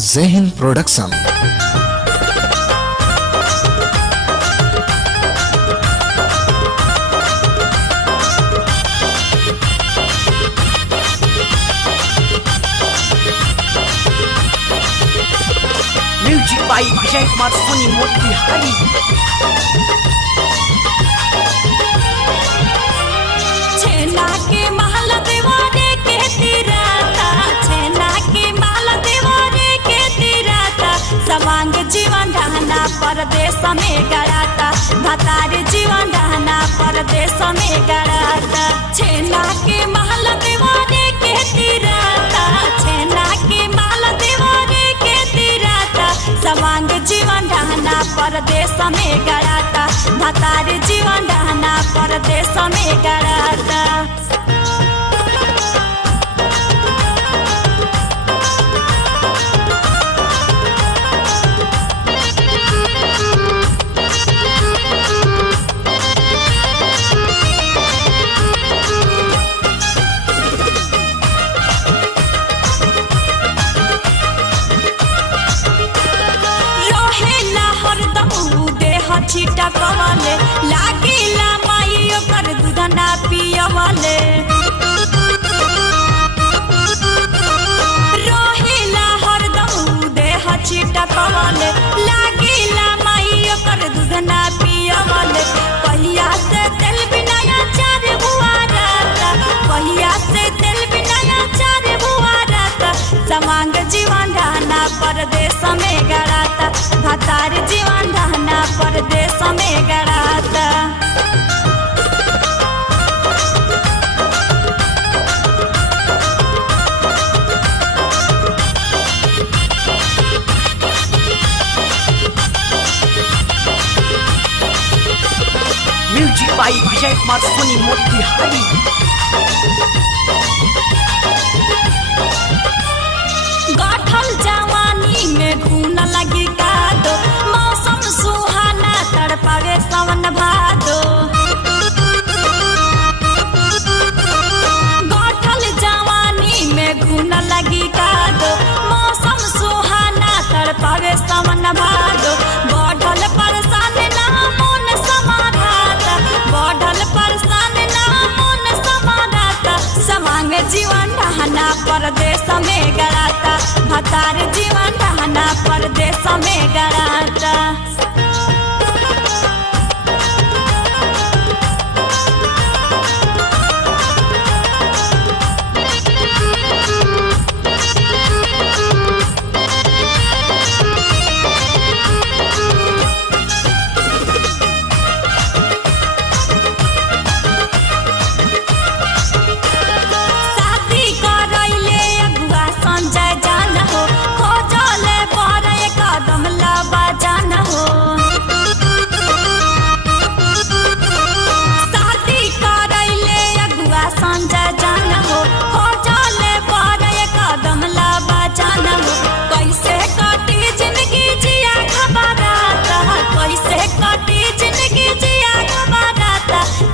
जय Hind production. Music बाई विजय कुमार सोनी मोतिहारी। छेना के महल दीवाने के तिराता, छेना के महल दीवाने के तिराता, सवांग जीवन रहना परदेश में गड़ाता, भतार जीवन रहना परदेश में गड़ाता। छेना के महल दीवाने के तिराता, छेना के महल दीवाने के तिराता, सवांग जीवन रहना परदेश में गड़ाता, भतार जीवन रहना परदेश में गड़ाता। छिटा कवाले लागिला माई ओकर दूध ना पियवाले, रोहिला हरदम देह छिटा कवाले लागिला माई ओकर दूध ना पियवाले। पहिया से तेल बिना अचार बुआ रहता, पहिया से तेल बिना अचार बुआ रहता, सवांग जीवन रहना परदेश में गड़ाता, भतार जीवन रहना परदेश में गड़ाता। म्यूजिक बाई विजय कुमार सोनी मोतिहारी। गाठल जवानी में घून लगी कादो, मौसम सुहाना तड़पावे सावन भादो। गाठल जवानी में घून लगी कादो, मौसम सुहाना तड़पावे सावन भादो। बढ़ल परेशान ना मन समाधाता, बढ़ल परेशान ना मन समाधाता, सवांग जीवन रहना परदेश में गड़ाता, भतार जीवन रहना परदेश में गड़ाता।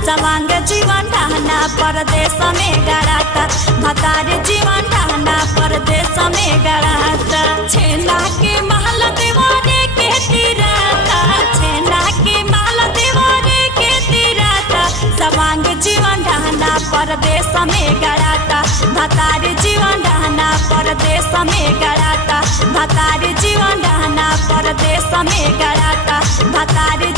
सवांग जीवन रहना परदेश में गड़ाता, भतार जीवन रहना परदेश में गड़ाता। छेना के महल दीवाने के तिराता, छेना के महल दीवाने के तिराता, सवांग जीवन रहना परदेश में गड़ाता, भतार जीवन रहना परदेश में गड़ाता, भतार जीवन रहना परदेश में गड़ाता, भतार